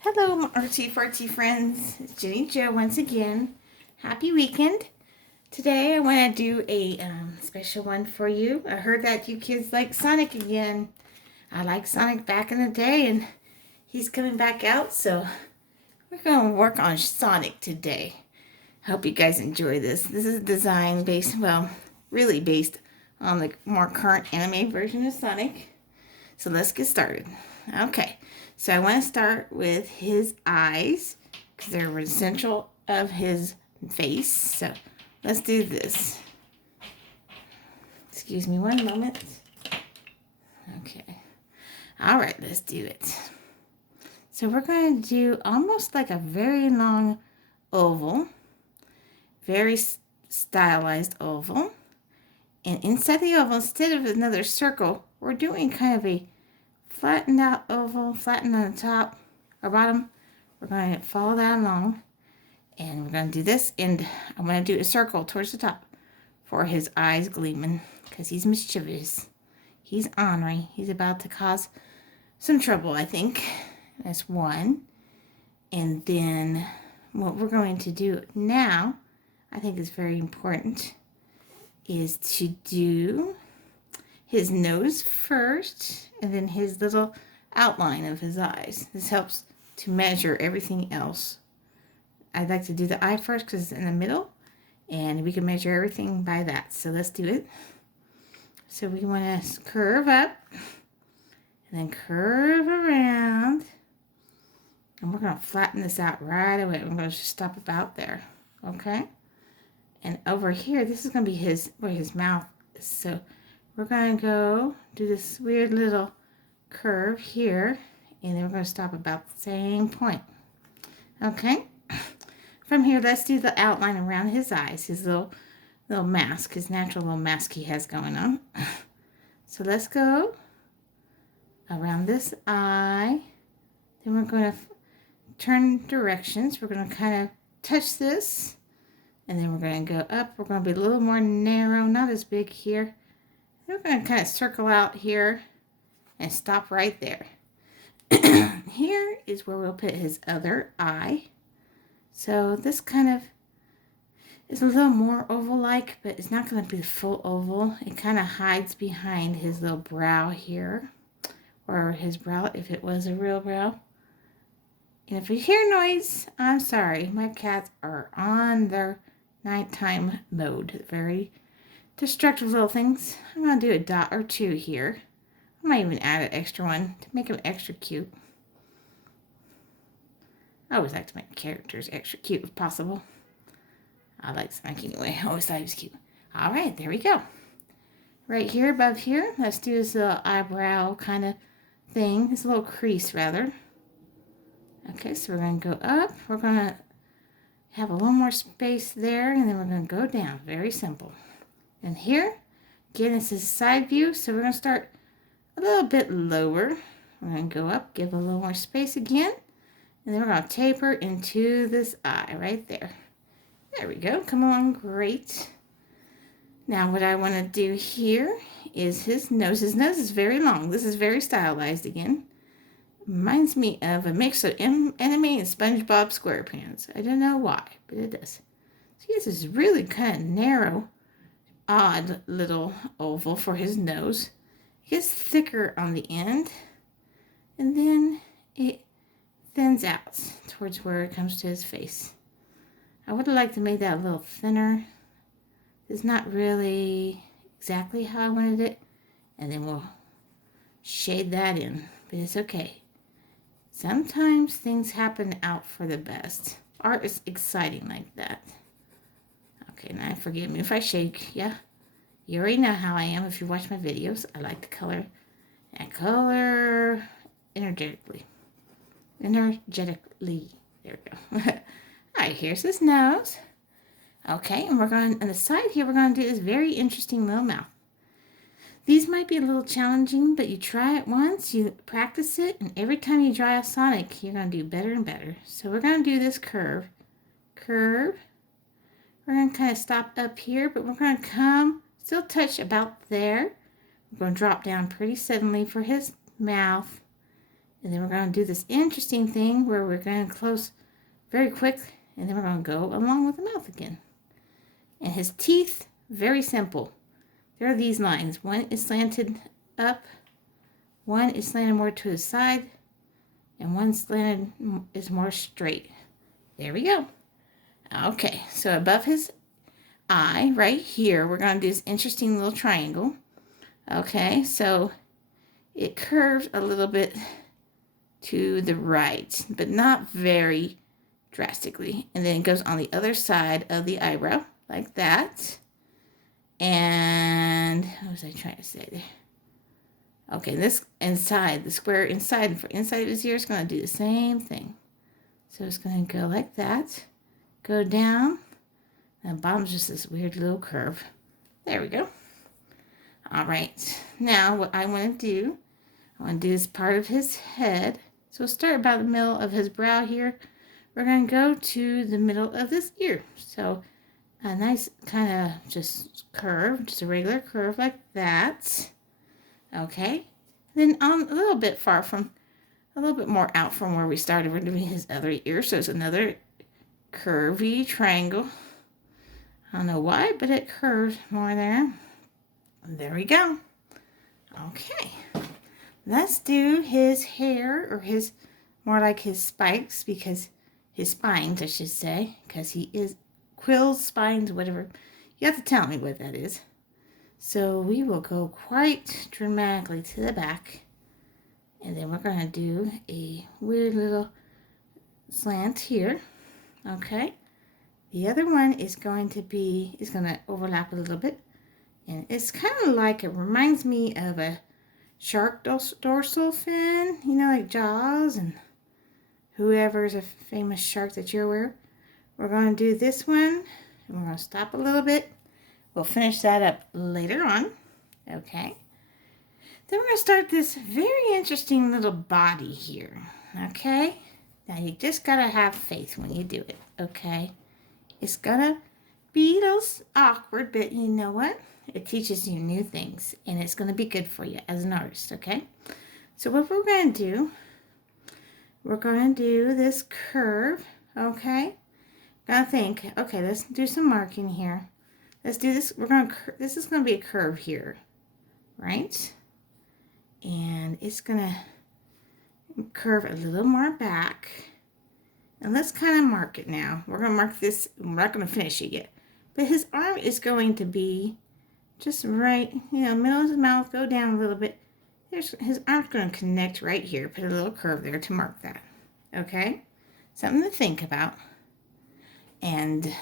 Hello, my artsy fartsy friends. It's Jenny Joe once again. Happy weekend. Today I want to do a special one for you. I heard that you kids like Sonic again. I liked Sonic back in the day and he's coming back out, so we're going to work on Sonic today. Hope you guys enjoy this. This is a design based, well, really based on the more current anime version of Sonic. So let's get started. Okay, so I want to start with his eyes because they're essential of his face. So let's do this. Excuse me one moment. Okay. All right, let's do it. So we're going to do almost like a very long oval, very stylized oval. And inside the oval, instead of another circle, we're doing kind of a flattened out oval, flattened on the top or bottom. We're going to follow that along. And we're going to do this. And I'm going to do a circle towards the top for his eyes gleaming because he's mischievous. He's ornery. He's about to cause some trouble, I think. That's one. And then what we're going to do now, I think is very important, is to do his nose first and then his little outline of his eyes. This helps to measure everything else. I'd like to do the eye first because it's in the middle and we can measure everything by that. So let's do it. So we want to curve up and then curve around. And we're going to flatten this out right away. We're going to just stop about there. Okay? And over here, this is going to be where his mouth is. So we're going to go do this weird little curve here. And then we're going to stop about the same point. Okay? From here, let's do the outline around his eyes. His little mask. His natural little mask he has going on. So let's go around this eye. Then we're going to turn directions. We're going to kind of touch this. And then we're going to go up. We're going to be a little more narrow, not as big here. We're going to kind of circle out here and stop right there. Here is where we'll put his other eye. So this kind of is a little more oval-like, but it's not going to be full oval. It kind of hides behind his little brow here, or his brow if it was a real brow. And if you hear noise, I'm sorry. My cats are on their nighttime mode. Very destructive little things. I'm going to do a dot or two here. I might even add an extra one to make them extra cute. I always like to make characters extra cute if possible. I like Sonic anyway. I always thought he was cute. All right, there we go. Right here above here, let's do this little eyebrow kind of thing. This little crease, rather. Okay, so we're going to go up. We're going to have a little more space there, and then we're going to go down. Very simple. And here, again, this is side view, so we're going to start a little bit lower. We're going to go up, give a little more space again, and then we're going to taper into this eye right there. There we go. Come along. Great. Now, what I want to do here is his nose. His nose is very long. This is very stylized again. Reminds me of a mix of anime and SpongeBob SquarePants. I don't know why, but it does. So he has this really kind of narrow, odd little oval for his nose. It gets thicker on the end, and then it thins out towards where it comes to his face. I would have liked to make that a little thinner. It's not really exactly how I wanted it, and then we'll shade that in, but it's okay. Sometimes things happen out for the best. Art is exciting like that. Okay, now forgive me if I shake. Yeah, you already know how I am if you watch my videos. I like to color and color energetically. Energetically. There we go. All right, here's his nose. Okay, and we're going on the side here. We're going to do this very interesting little mouth. These might be a little challenging, but you try it once, you practice it, and every time you draw a Sonic, you're going to do better and better. So we're going to do this curve. Curve. We're going to kind of stop up here, but we're going to come, still touch about there. We're going to drop down pretty suddenly for his mouth. And then we're going to do this interesting thing where we're going to close very quick, and then we're going to go along with the mouth again. And his teeth, very simple. There are these lines. One is slanted up, one is slanted more to the side, and one slanted is more straight. There we go. Okay, so above his eye, right here, we're going to do this interesting little triangle. Okay, so it curves a little bit to the right, but not very drastically. And then it goes on the other side of the eyebrow, like that. And what was I trying to say there? Okay, this inside, the square inside, for inside of his ear is going to do the same thing. So it's going to go like that, go down, and the bottom's just this weird little curve. There we go. All right, now what I want to do this part of his head. So we'll start about the middle of his brow here. We're going to go to the middle of this ear. So a nice kind of just curve, just a regular curve like that. Okay. Then a little bit more out from where we started. We're doing his other ear. So it's another curvy triangle. I don't know why, but it curves more there. There we go. Okay. Let's do his hair, or his, more like his spikes, because his spines, I should say, because he is quills, spines, whatever. You have to tell me what that is. So we will go quite dramatically to the back, and then we're going to do a weird little slant here. Okay. The other one is going to overlap a little bit, and it's kind of like, it reminds me of a shark dorsal fin, you know, like Jaws and whoever's a famous shark that you're aware of. We're going to do this one, and we're going to stop a little bit. We'll finish that up later on. Okay. Then we're going to start this very interesting little body here. Okay. Now you just got to have faith when you do it. Okay. It's going to be a little awkward, but you know what? It teaches you new things, and it's going to be good for you as an artist, okay? So what we're going to do this curve, okay? Gotta think, okay, let's do some marking here. Let's do this. This is going to be a curve here, right? And it's going to curve a little more back. And let's kind of mark it now. We're going to mark this. We're not going to finish it yet. But his arm is going to be just right, middle of his mouth, go down a little bit. His arm's going to connect right here. Put a little curve there to mark that. Okay? Something to think about. And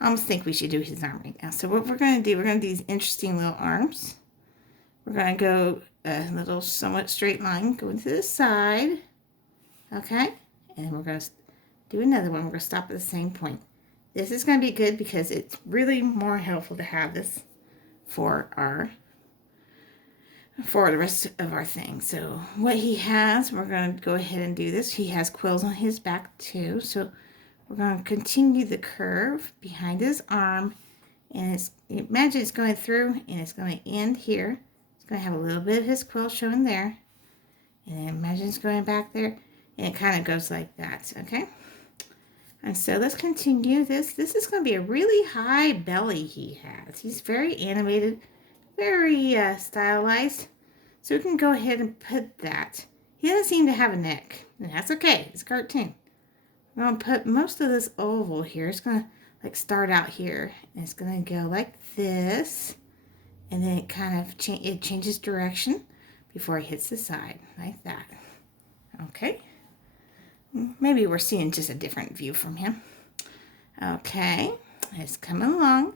I almost think we should do his arm right now. So what we're going to do, we're going to do these interesting little arms. We're going to go a little somewhat straight line, going to the side. Okay? And we're going to do another one. We're going to stop at the same point. This is going to be good because it's really more helpful to have this for the rest of our thing. So what he has, we're going to go ahead and do this. He has quills on his back too. So we're going to continue the curve behind his arm. And imagine it's going through and it's going to end here. It's going to have a little bit of his quill showing there. And then imagine it's going back there. And it kind of goes like that. Okay? And so let's continue this. This is going to be a really high belly he has. He's very animated, very stylized. So we can go ahead and put that. He doesn't seem to have a neck. And that's okay. It's a cartoon. I'm going to put most of this oval here. It's going to start out here. And it's going to go like this. And then it kind of changes direction before it hits the side. Like that. Okay. Maybe we're seeing just a different view from him. Okay, it's coming along.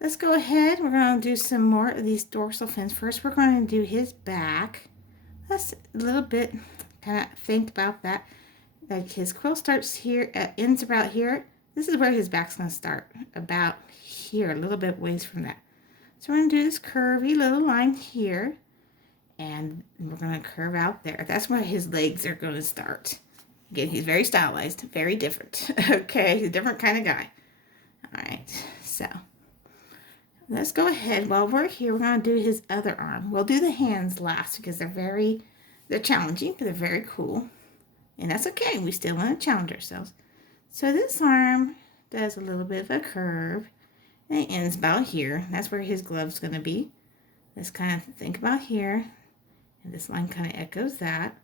Let's go ahead. We're going to do some more of these dorsal fins. First, we're going to do his back. Let's a little bit kind of think about that. Like his quill starts here, ends about here. This is where his back's going to start, about here, a little bit ways from that. So we're going to do this curvy little line here. And we're going to curve out there. That's where his legs are going to start. Again, he's very stylized, very different. Okay, he's a different kind of guy. All right, so let's go ahead. While we're here, we're going to do his other arm. We'll do the hands last because they're very They're challenging, but they're very cool. And that's okay. We still want to challenge ourselves. So this arm does a little bit of a curve. And it ends about here. That's where his glove's going to be. Let's kind of think about here. And this line kind of echoes that.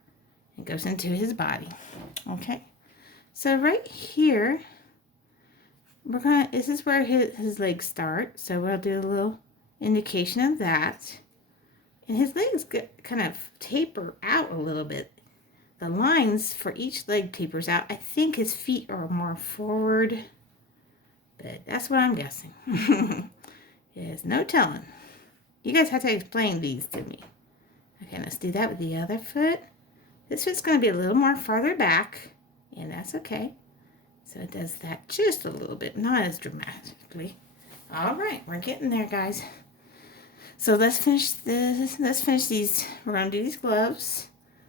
It goes into his body. Okay. So right here, this is where his legs start. So we'll do a little indication of that. And his legs kind of taper out a little bit. The lines for each leg tapers out. I think his feet are more forward, but that's what I'm guessing. There's no telling. You guys have to explain these to me. Okay, let's do that with the other foot. This foot's going to be a little more farther back, and that's okay. So it does that just a little bit, not as dramatically. All right, we're getting there, guys. So let's finish this. Let's finish these. We're going to do these gloves.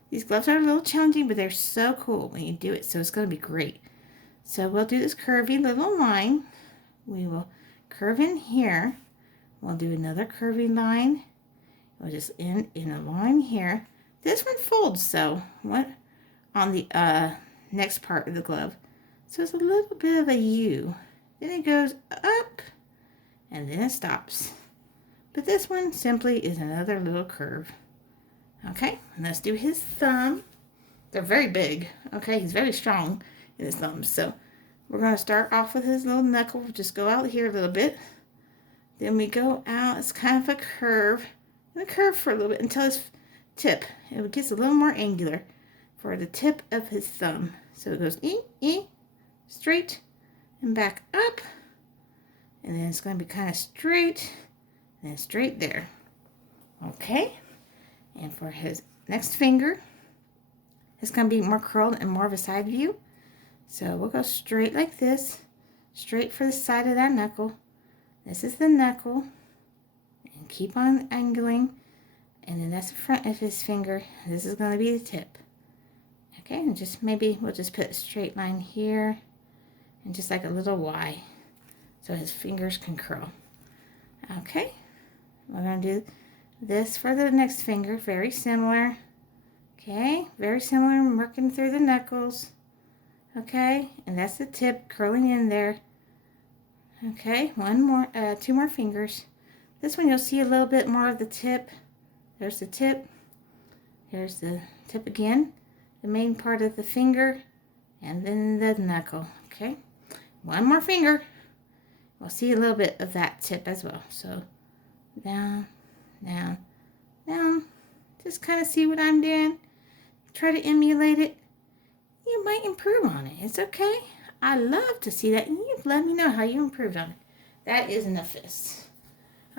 These gloves are a little challenging, but they're so cool when you do it, so it's going to be great. So we'll do this curvy little line. We will curve in here. We'll do another curvy line. We'll just end in a line here. This one folds, so what on the next part of the glove. So it's a little bit of a U. Then it goes up, and then it stops. But this one simply is another little curve. Okay, and let's do his thumb. They're very big. Okay, he's very strong in his thumbs. So we're going to start off with his little knuckle. We'll just go out here a little bit. Then we go out. It's kind of a curve. And a curve for a little bit until his tip. It gets a little more angular for the tip of his thumb. So it goes straight and back up. And then it's going to be kind of straight and then straight there. Okay. And for his next finger, it's going to be more curled and more of a side view. So we'll go straight like this, straight for the side of that knuckle. This is the knuckle. And keep on angling. And then that's the front of his finger. This is going to be the tip. Okay, and just maybe we'll just put a straight line here. And just like a little Y. So his fingers can curl. Okay, we're going to do this for the next finger, very similar. Okay, very similar. I'm working through the knuckles. Okay, and that's the tip curling in there. Okay, two more fingers. This one you'll see a little bit more of the tip. There's the tip. Here's the tip again. The main part of the finger, and then the knuckle. Okay, one more finger. We'll see a little bit of that tip as well. So down, down, down. Just kind of see what I'm doing. Try to emulate it. You might improve on it. It's okay. I love to see that. And you let me know how you improved on it. That isn't a fist.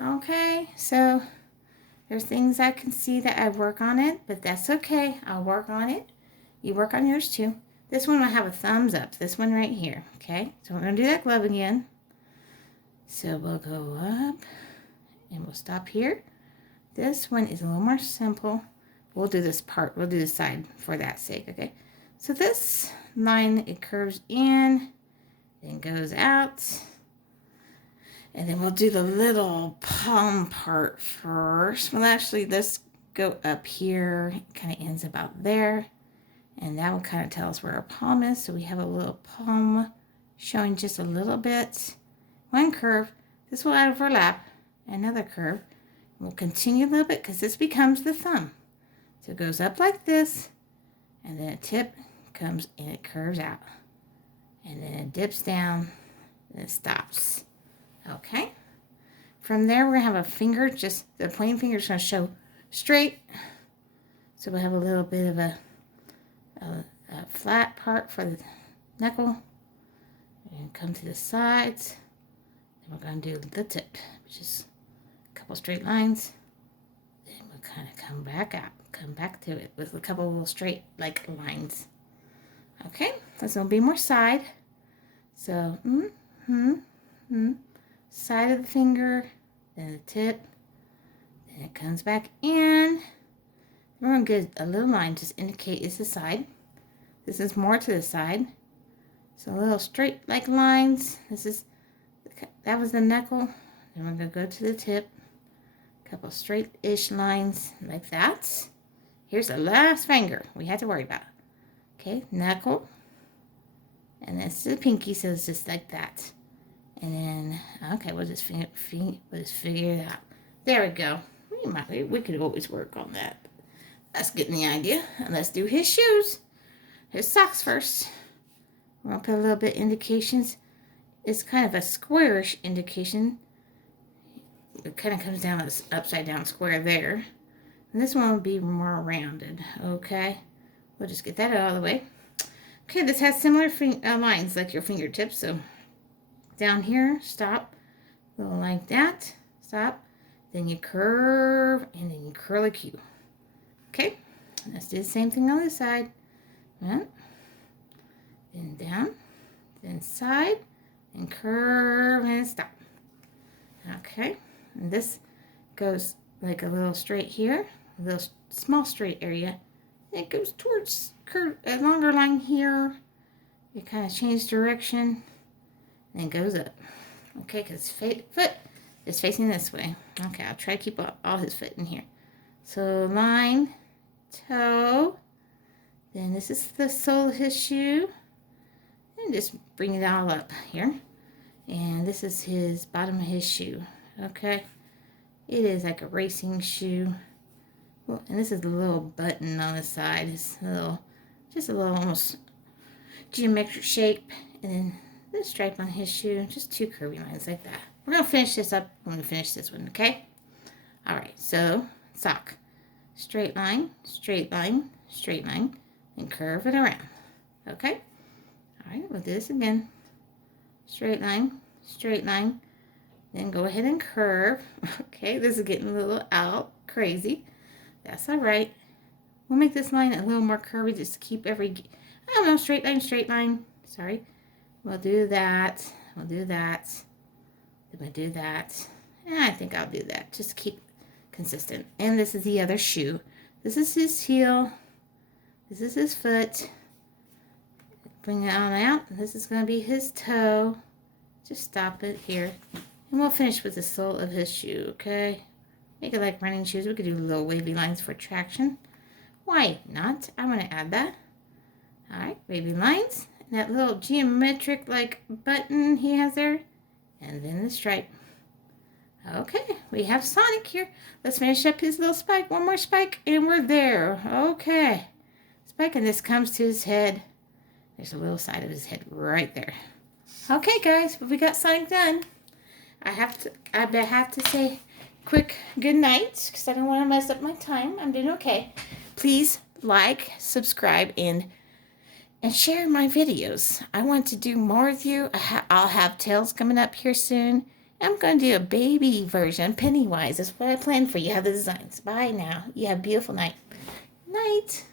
Okay. So there's things I can see that I work on it. But that's okay. I'll work on it. You work on yours too. This one will have a thumbs up. This one right here. Okay. So we're going to do that glove again. So we'll go up. And we'll stop here. This one is a little more simple. We'll do this part. We'll do the side for that sake, okay? So this line, it curves in, then goes out. And then we'll do the little palm part first. Well, actually, let's go up here. It kind of ends about there. And that will kind of tell us where our palm is. So we have a little palm showing just a little bit. One curve. This will overlap. Another curve. We'll continue a little bit because this becomes the thumb. So it goes up like this, and then a tip comes and it curves out. And then it dips down, and it stops. Okay? From there, we're going to have a finger, just the pointing finger is going to show straight. So we'll have a little bit of a flat part for the knuckle. And come to the sides. Then we're going to do the tip, which is a couple straight lines. Then we'll kind of come back out. Come back to it with a couple of little straight like lines. Okay, this will be more side. So, side of the finger, then the tip, then it comes back in. We're going to get a little line, just indicate it's the side. This is more to the side. So a little straight like lines. That was the knuckle. Then we're going to go to the tip. A couple straight-ish lines like that. Here's the last finger we had to worry about. Okay, knuckle. And this is the pinky, so it's just like that. And then, okay, we'll just figure it out. There we go. We could always work on that. That's getting the idea. And let's do his shoes. His socks first. We're going to put a little bit indications. It's kind of a squarish indication. It kind of comes down as upside down square there. And this one will be more rounded. Okay. We'll just get that out of the way. Okay, this has similar lines like your fingertips. So down here, stop. Go like that. Stop. Then you curve and then you curl a Q. Okay. Let's do the same thing on this side. Then down. Then side. And curve and stop. Okay. And this goes like a little straight here. A little small straight area. It goes towards a longer line here. You kind of change direction and it goes up. Okay, because foot is facing this way. Okay, I'll try to keep all his foot in here. So line, toe, then this is the sole of his shoe. And just bring it all up here. And this is his bottom of his shoe. Okay, it is like a racing shoe. Well, and this is the little button on the side. It's just a little almost geometric shape. And then this stripe on his shoe. Just two curvy lines like that. We're going to finish this up when we finish this one, okay? All right, so sock. Straight line, straight line, straight line, and curve it around. Okay? All right, we'll do this again. Straight line, then go ahead and curve. Okay, this is getting a little out crazy. That's all right. We'll make this line a little more curvy just to keep straight line. Sorry. We'll do that. We'll do that. Then we'll do that. And I think I'll do that. Just keep consistent. And this is the other shoe. This is his heel. This is his foot. Bring it on out. This is going to be his toe. Just stop it here. And we'll finish with the sole of his shoe, okay? Make it like running shoes. We could do little wavy lines for traction. Why not? I'm going to add that. All right, wavy lines. And that little geometric like button he has there. And then the stripe. Okay, we have Sonic here. Let's finish up his little spike. One more spike and we're there. Okay. Spike, and this comes to his head. There's a little side of his head right there. Okay, guys, but we got Sonic done. I have to say quick good night because I don't want to mess up my time. I'm doing okay. Please like, subscribe, and share my videos. I want to do more with you. I'll have tails coming up here soon. I'm going to do a baby version, Pennywise. That's what I planned for you. Have the designs. Bye now. You have a beautiful night. Night.